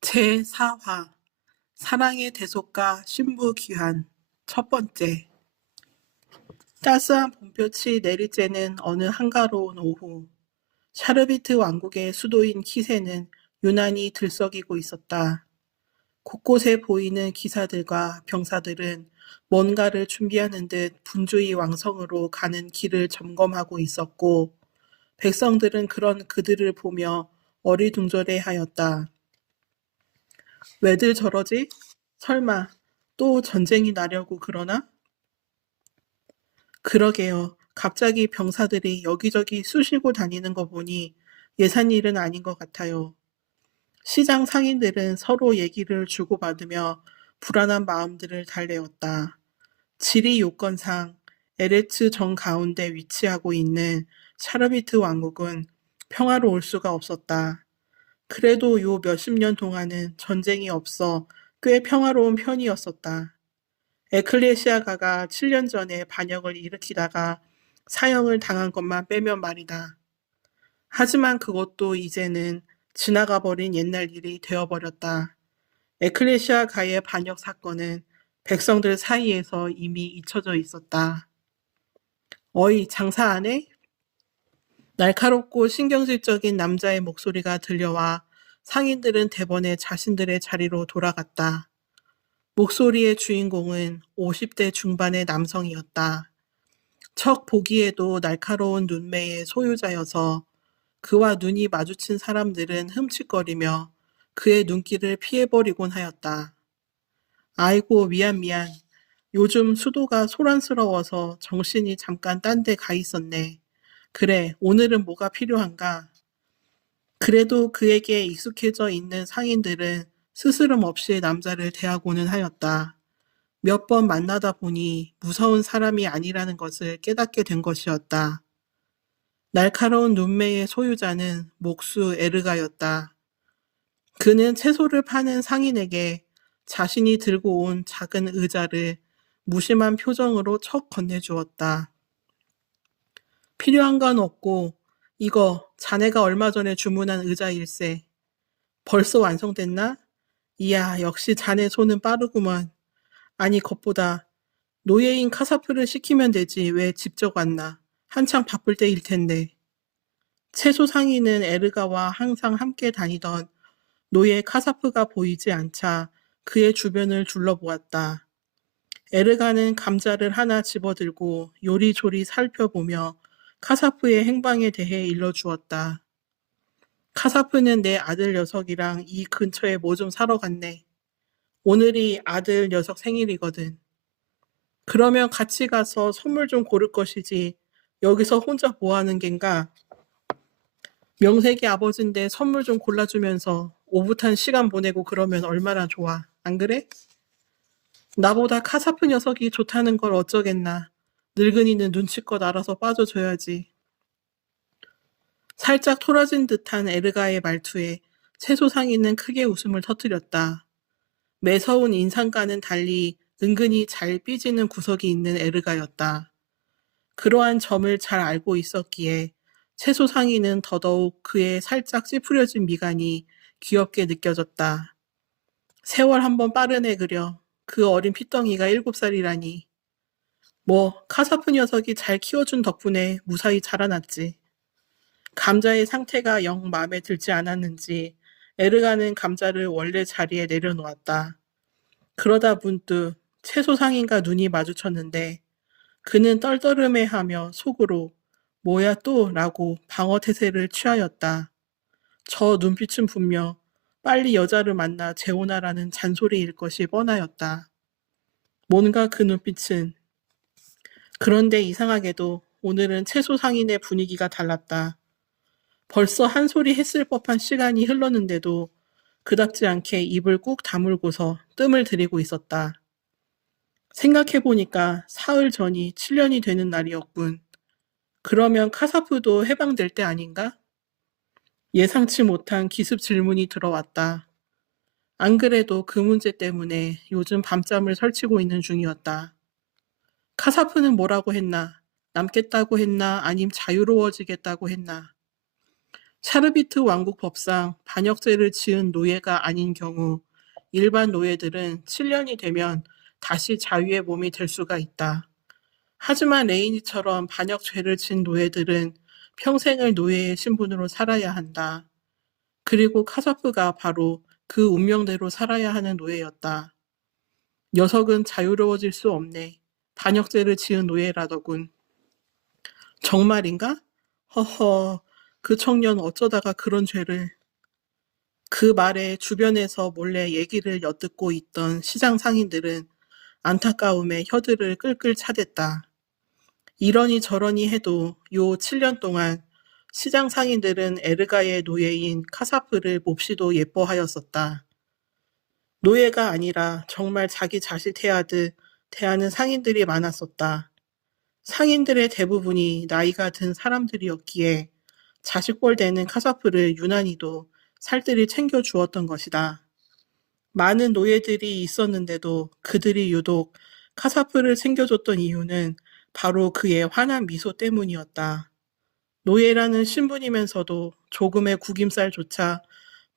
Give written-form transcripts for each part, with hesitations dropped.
제4화 사랑의 대속가 신부 귀환 첫 번째. 따스한 봄볕이 내리쬐는 어느 한가로운 오후, 샤르비트 왕국의 수도인 키세는 유난히 들썩이고 있었다. 곳곳에 보이는 기사들과 병사들은 뭔가를 준비하는 듯 분주히 왕성으로 가는 길을 점검하고 있었고, 백성들은 그런 그들을 보며 어리둥절해하였다. 왜들 저러지? 설마 또 전쟁이 나려고 그러나? 그러게요. 갑자기 병사들이 여기저기 쑤시고 다니는 거 보니 예산 일은 아닌 것 같아요. 시장 상인들은 서로 얘기를 주고받으며 불안한 마음들을 달래었다. 지리 요건상 에레츠 정 가운데 위치하고 있는 샤르비트 왕국은 평화로울 수가 없었다. 그래도 요 몇십 년 동안은 전쟁이 없어 꽤 평화로운 편이었었다. 에클레시아가가 7년 전에 반역을 일으키다가 사형을 당한 것만 빼면 말이다. 하지만 그것도 이제는 지나가 버린 옛날 일이 되어버렸다. 에클레시아가의 반역 사건은 백성들 사이에서 이미 잊혀져 있었다. 어이, 장사 안 해? 날카롭고 신경질적인 남자의 목소리가 들려와 상인들은 대번에 자신들의 자리로 돌아갔다. 목소리의 주인공은 50대 중반의 남성이었다. 척 보기에도 날카로운 눈매의 소유자여서 그와 눈이 마주친 사람들은 흠칫거리며 그의 눈길을 피해버리곤 하였다. 아이고, 미안. 요즘 수도가 소란스러워서 정신이 잠깐 딴 데 가 있었네. 그래, 오늘은 뭐가 필요한가? 그래도 그에게 익숙해져 있는 상인들은 스스럼 없이 남자를 대하고는 하였다. 몇 번 만나다 보니 무서운 사람이 아니라는 것을 깨닫게 된 것이었다. 날카로운 눈매의 소유자는 목수 에르가였다. 그는 채소를 파는 상인에게 자신이 들고 온 작은 의자를 무심한 표정으로 척 건네주었다. 필요한 건 없고 이거 자네가 얼마 전에 주문한 의자일세. 벌써 완성됐나? 이야, 역시 자네 손은 빠르구먼. 아니, 것보다 노예인 카사프를 시키면 되지 왜 직접 왔나? 한창 바쁠 때일 텐데. 채소 상인은 에르가와 항상 함께 다니던 노예 카사프가 보이지 않자 그의 주변을 둘러보았다. 에르가는 감자를 하나 집어들고 요리조리 살펴보며 카사프의 행방에 대해 일러주었다. 카사프는 내 아들 녀석이랑 이 근처에 뭐 좀 사러 갔네. 오늘이 아들 녀석 생일이거든. 그러면 같이 가서 선물 좀 고를 것이지 여기서 혼자 뭐 하는 겐가? 명색이 아버지인데 선물 좀 골라주면서 오붓한 시간 보내고 그러면 얼마나 좋아. 안 그래? 나보다 카사프 녀석이 좋다는 걸 어쩌겠나. 늙은이는 눈치껏 알아서 빠져줘야지. 살짝 토라진 듯한 에르가의 말투에 채소 상인은 크게 웃음을 터뜨렸다. 매서운 인상과는 달리 은근히 잘 삐지는 구석이 있는 에르가였다. 그러한 점을 잘 알고 있었기에 채소 상인은 더더욱 그의 살짝 찌푸려진 미간이 귀엽게 느껴졌다. 세월 한번 빠르네 그려. 그 어린 피덩이가 7살이라니. 뭐 카사프 녀석이 잘 키워준 덕분에 무사히 자라났지. 감자의 상태가 영 마음에 들지 않았는지 에르가는 감자를 원래 자리에 내려놓았다. 그러다 문득 채소 상인과 눈이 마주쳤는데 그는 떨떠름해하며 속으로 뭐야 또? 라고 방어태세를 취하였다. 저 눈빛은 분명 빨리 여자를 만나 재혼하라는 잔소리일 것이 뻔하였다. 뭔가 그 눈빛은. 그런데 이상하게도 오늘은 채소 상인의 분위기가 달랐다. 벌써 한 소리 했을 법한 시간이 흘렀는데도 그닥지 않게 입을 꾹 다물고서 뜸을 들이고 있었다. 생각해보니까 사흘 전이 7년이 되는 날이었군. 그러면 카사프도 해방될 때 아닌가? 예상치 못한 기습 질문이 들어왔다. 안 그래도 그 문제 때문에 요즘 밤잠을 설치고 있는 중이었다. 카사프는 뭐라고 했나? 남겠다고 했나? 아님 자유로워지겠다고 했나? 샤르비트 왕국 법상 반역죄를 지은 노예가 아닌 경우 일반 노예들은 7년이 되면 다시 자유의 몸이 될 수가 있다. 하지만 레이니처럼 반역죄를 지은 노예들은 평생을 노예의 신분으로 살아야 한다. 그리고 카사프가 바로 그 운명대로 살아야 하는 노예였다. 녀석은 자유로워질 수 없네. 반역죄를 지은 노예라더군. 정말인가? 허허, 그 청년 어쩌다가 그런 죄를. 그 말에 주변에서 몰래 얘기를 엿듣고 있던 시장 상인들은 안타까움에 혀들을 끌끌 차댔다. 이러니 저러니 해도 요 7년 동안 시장 상인들은 에르가의 노예인 카사프를 몹시도 예뻐하였었다. 노예가 아니라 정말 자기 자식 대하듯 대하는 상인들이 많았었다. 상인들의 대부분이 나이가 든 사람들이었기에 자식뻘 되는 카사프를 유난히도 살뜰히 챙겨주었던 것이다. 많은 노예들이 있었는데도 그들이 유독 카사프를 챙겨줬던 이유는 바로 그의 환한 미소 때문이었다. 노예라는 신분이면서도 조금의 구김살조차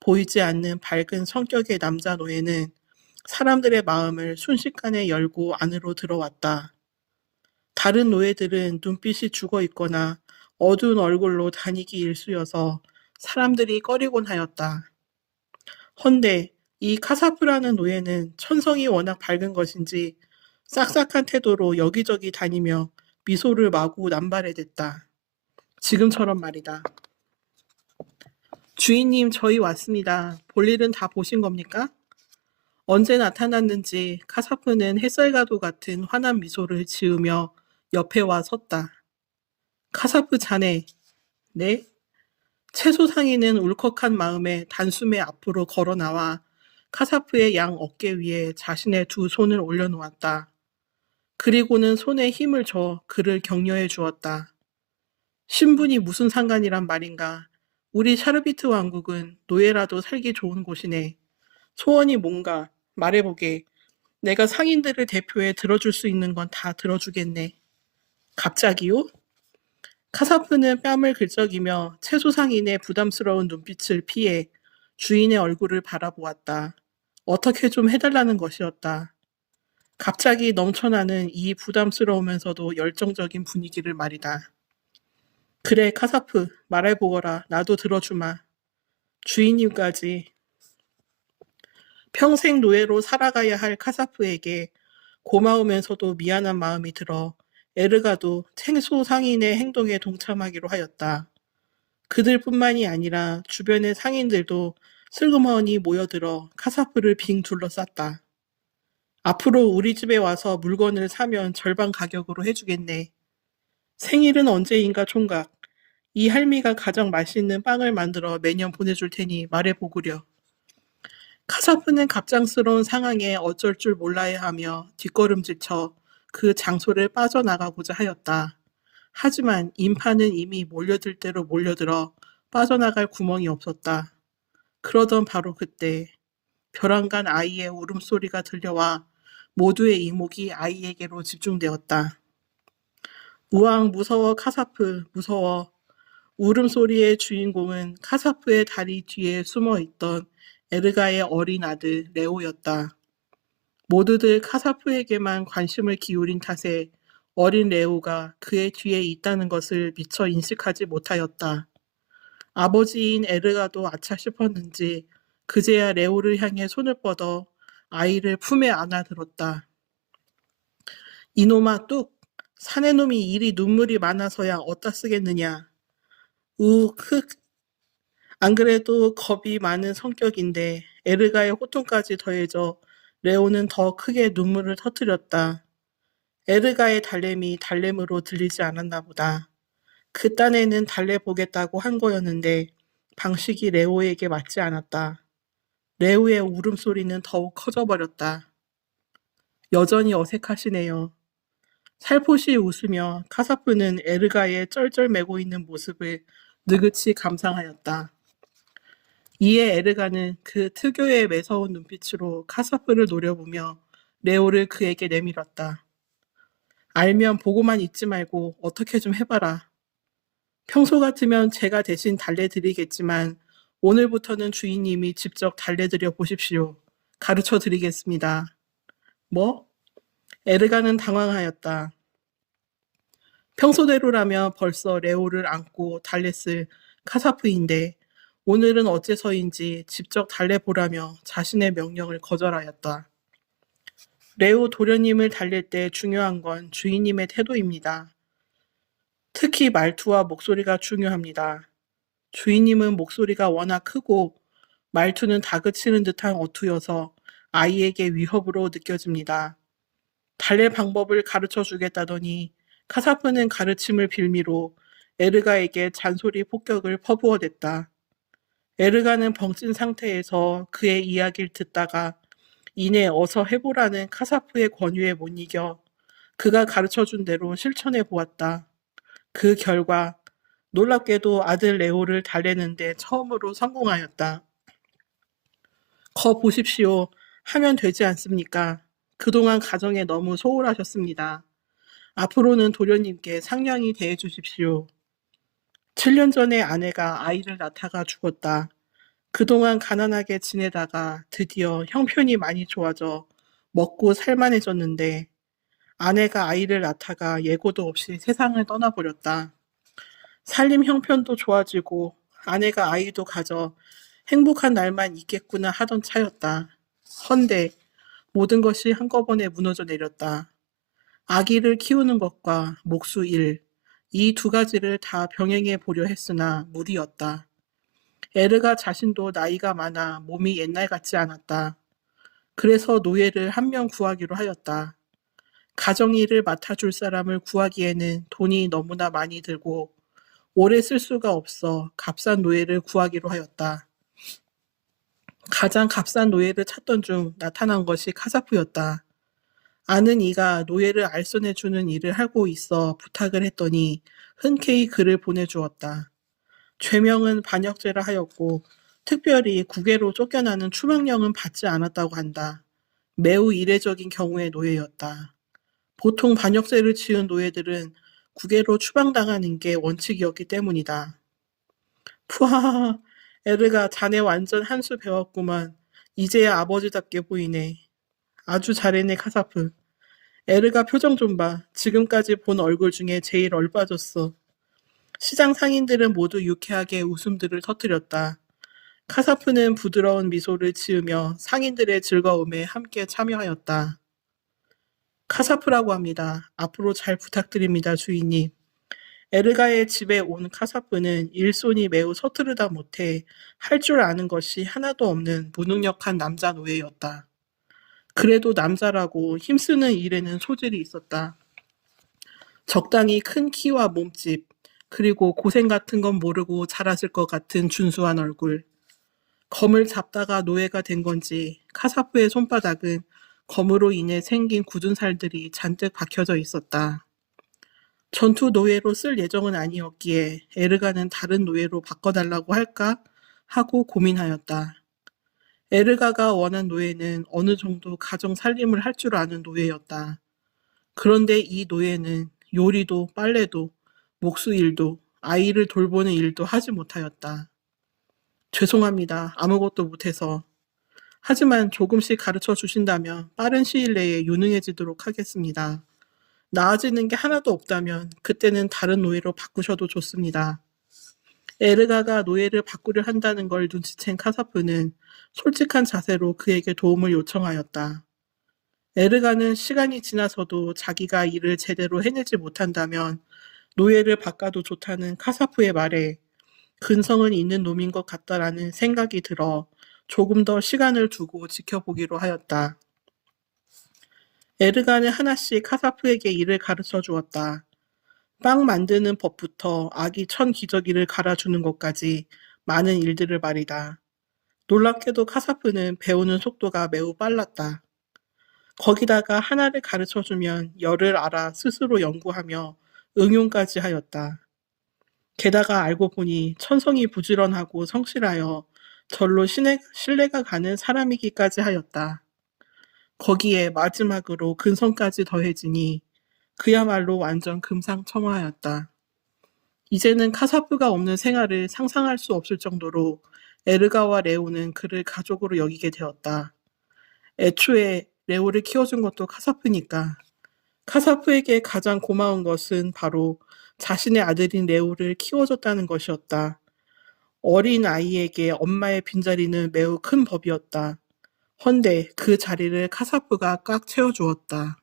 보이지 않는 밝은 성격의 남자 노예는 사람들의 마음을 순식간에 열고 안으로 들어왔다. 다른 노예들은 눈빛이 죽어 있거나 어두운 얼굴로 다니기 일쑤여서 사람들이 꺼리곤 하였다. 헌데 이 카사프라는 노예는 천성이 워낙 밝은 것인지 싹싹한 태도로 여기저기 다니며 미소를 마구 남발해댔다. 지금처럼 말이다. 주인님, 저희 왔습니다. 볼일은 다 보신 겁니까? 언제 나타났는지 카사프는 햇살과도 같은 환한 미소를 지으며 옆에 와 섰다. 카사프 자네, 네? 채소 상인은 울컥한 마음에 단숨에 앞으로 걸어 나와 카사프의 양 어깨 위에 자신의 두 손을 올려놓았다. 그리고는 손에 힘을 줘 그를 격려해 주었다. 신분이 무슨 상관이란 말인가. 우리 샤르비트 왕국은 노예라도 살기 좋은 곳이네. 소원이 뭔가 말해보게. 내가 상인들을 대표해 들어줄 수 있는 건 다 들어주겠네. 갑자기요? 카사프는 뺨을 긁적이며 채소 상인의 부담스러운 눈빛을 피해 주인의 얼굴을 바라보았다. 어떻게 좀 해달라는 것이었다. 갑자기 넘쳐나는 이 부담스러우면서도 열정적인 분위기를 말이다. 그래, 카사프, 말해보거라. 나도 들어주마. 주인님까지. 평생 노예로 살아가야 할 카사프에게 고마우면서도 미안한 마음이 들어 에르가도 채소 상인의 행동에 동참하기로 하였다. 그들뿐만이 아니라 주변의 상인들도 슬그머니 모여들어 카사프를 빙 둘러쌌다. 앞으로 우리 집에 와서 물건을 사면 절반 가격으로 해주겠네. 생일은 언제인가 총각. 이 할미가 가장 맛있는 빵을 만들어 매년 보내줄 테니 말해보구려. 카사프는 갑작스러운 상황에 어쩔 줄 몰라야 하며 뒷걸음질쳐 그 장소를 빠져나가고자 하였다. 하지만 인파는 이미 몰려들 대로 몰려들어 빠져나갈 구멍이 없었다. 그러던 바로 그때 벼랑간 아이의 울음소리가 들려와 모두의 이목이 아이에게로 집중되었다. 우왕 무서워 카사프 무서워. 울음소리의 주인공은 카사프의 다리 뒤에 숨어있던 에르가의 어린 아들 레오였다. 모두들 카사프에게만 관심을 기울인 탓에 어린 레오가 그의 뒤에 있다는 것을 미처 인식하지 못하였다. 아버지인 에르가도 아차 싶었는지 그제야 레오를 향해 손을 뻗어 아이를 품에 안아들었다. 이놈아 뚝! 사내놈이 일이 눈물이 많아서야 어디다 쓰겠느냐. 흑. 안 그래도 겁이 많은 성격인데 에르가의 호통까지 더해져 레오는 더 크게 눈물을 터뜨렸다. 에르가의 달램이 달램으로 들리지 않았나 보다. 그 딴에는 달래보겠다고 한 거였는데 방식이 레오에게 맞지 않았다. 레오의 울음소리는 더욱 커져버렸다. 여전히 어색하시네요. 살포시 웃으며 카사프는 에르가의 쩔쩔매고 있는 모습을 느긋이 감상하였다. 이에 에르가는 그 특유의 매서운 눈빛으로 카사프를 노려보며 레오를 그에게 내밀었다. 알면 보고만 있지 말고 어떻게 좀 해봐라. 평소 같으면 제가 대신 달래드리겠지만 오늘부터는 주인님이 직접 달래드려 보십시오. 가르쳐 드리겠습니다. 뭐? 에르가는 당황하였다. 평소대로라면 벌써 레오를 안고 달랬을 카사프인데 오늘은 어째서인지 직접 달래보라며 자신의 명령을 거절하였다. 레오 도련님을 달랠 때 중요한 건 주인님의 태도입니다. 특히 말투와 목소리가 중요합니다. 주인님은 목소리가 워낙 크고 말투는 다그치는 듯한 어투여서 아이에게 위협으로 느껴집니다. 달랠 방법을 가르쳐 주겠다더니 카사프는 가르침을 빌미로 에르가에게 잔소리 폭격을 퍼부어댔다. 에르가는 벙찐 상태에서 그의 이야기를 듣다가 이내 어서 해보라는 카사프의 권유에 못 이겨 그가 가르쳐준 대로 실천해 보았다. 그 결과 놀랍게도 아들 레오를 달래는데 처음으로 성공하였다. 거 보십시오. 하면 되지 않습니까? 그동안 가정에 너무 소홀하셨습니다. 앞으로는 도련님께 상냥히 대해 주십시오. 7년 전에 아내가 아이를 낳다가 죽었다. 그동안 가난하게 지내다가 드디어 형편이 많이 좋아져 먹고 살만해졌는데 아내가 아이를 낳다가 예고도 없이 세상을 떠나버렸다. 살림 형편도 좋아지고 아내가 아이도 가져 행복한 날만 있겠구나 하던 차였다. 헌데 모든 것이 한꺼번에 무너져 내렸다. 아기를 키우는 것과 목수 일, 이 두 가지를 다 병행해 보려 했으나 무리였다. 에르가 자신도 나이가 많아 몸이 옛날 같지 않았다. 그래서 노예를 한 명 구하기로 하였다. 가정일을 맡아줄 사람을 구하기에는 돈이 너무나 많이 들고 오래 쓸 수가 없어 값싼 노예를 구하기로 하였다. 가장 값싼 노예를 찾던 중 나타난 것이 카사프였다. 아는 이가 노예를 알선해주는 일을 하고 있어 부탁을 했더니 흔쾌히 그를 보내주었다. 죄명은 반역죄라 하였고 특별히 국외로 쫓겨나는 추방령은 받지 않았다고 한다. 매우 이례적인 경우의 노예였다. 보통 반역죄를 지은 노예들은 국외로 추방당하는 게 원칙이었기 때문이다. 푸하하하, 에르가 자네 완전 한 수 배웠구만. 이제야 아버지답게 보이네. 아주 잘했네, 카사프. 에르가 표정 좀 봐. 지금까지 본 얼굴 중에 제일 얼빠졌어. 시장 상인들은 모두 유쾌하게 웃음들을 터뜨렸다. 카사프는 부드러운 미소를 지으며 상인들의 즐거움에 함께 참여하였다. 카사프라고 합니다. 앞으로 잘 부탁드립니다, 주인님. 에르가의 집에 온 카사프는 일손이 매우 서투르다 못해 할 줄 아는 것이 하나도 없는 무능력한 남자 노예였다. 그래도 남자라고 힘쓰는 일에는 소질이 있었다. 적당히 큰 키와 몸집, 그리고 고생 같은 건 모르고 자랐을 것 같은 준수한 얼굴. 검을 잡다가 노예가 된 건지 카사프의 손바닥은 검으로 인해 생긴 굳은 살들이 잔뜩 박혀져 있었다. 전투 노예로 쓸 예정은 아니었기에 에르가는 다른 노예로 바꿔달라고 할까 하고 고민하였다. 에르가가 원한 노예는 어느 정도 가정 살림을 할 줄 아는 노예였다. 그런데 이 노예는 요리도 빨래도 목수 일도 아이를 돌보는 일도 하지 못하였다. 죄송합니다. 아무것도 못해서. 하지만 조금씩 가르쳐 주신다면 빠른 시일 내에 유능해지도록 하겠습니다. 나아지는 게 하나도 없다면 그때는 다른 노예로 바꾸셔도 좋습니다. 에르가가 노예를 바꾸려 한다는 걸 눈치챈 카사프는 솔직한 자세로 그에게 도움을 요청하였다. 에르가는 시간이 지나서도 자기가 일을 제대로 해내지 못한다면 노예를 바꿔도 좋다는 카사프의 말에 근성은 있는 놈인 것 같다라는 생각이 들어 조금 더 시간을 두고 지켜보기로 하였다. 에르가는 하나씩 카사프에게 일을 가르쳐 주었다. 빵 만드는 법부터 아기 천 기저귀를 갈아주는 것까지 많은 일들을 말이다. 놀랍게도 카사프는 배우는 속도가 매우 빨랐다. 거기다가 하나를 가르쳐주면 열을 알아 스스로 연구하며 응용까지 하였다. 게다가 알고 보니 천성이 부지런하고 성실하여 절로 신뢰가 가는 사람이기까지 하였다. 거기에 마지막으로 근성까지 더해지니 그야말로 완전 금상첨화였다. 이제는 카사프가 없는 생활을 상상할 수 없을 정도로 에르가와 레오는 그를 가족으로 여기게 되었다. 애초에 레오를 키워준 것도 카사프니까. 카사프에게 가장 고마운 것은 바로 자신의 아들인 레오를 키워줬다는 것이었다. 어린 아이에게 엄마의 빈자리는 매우 큰 법이었다. 헌데 그 자리를 카사프가 꽉 채워주었다.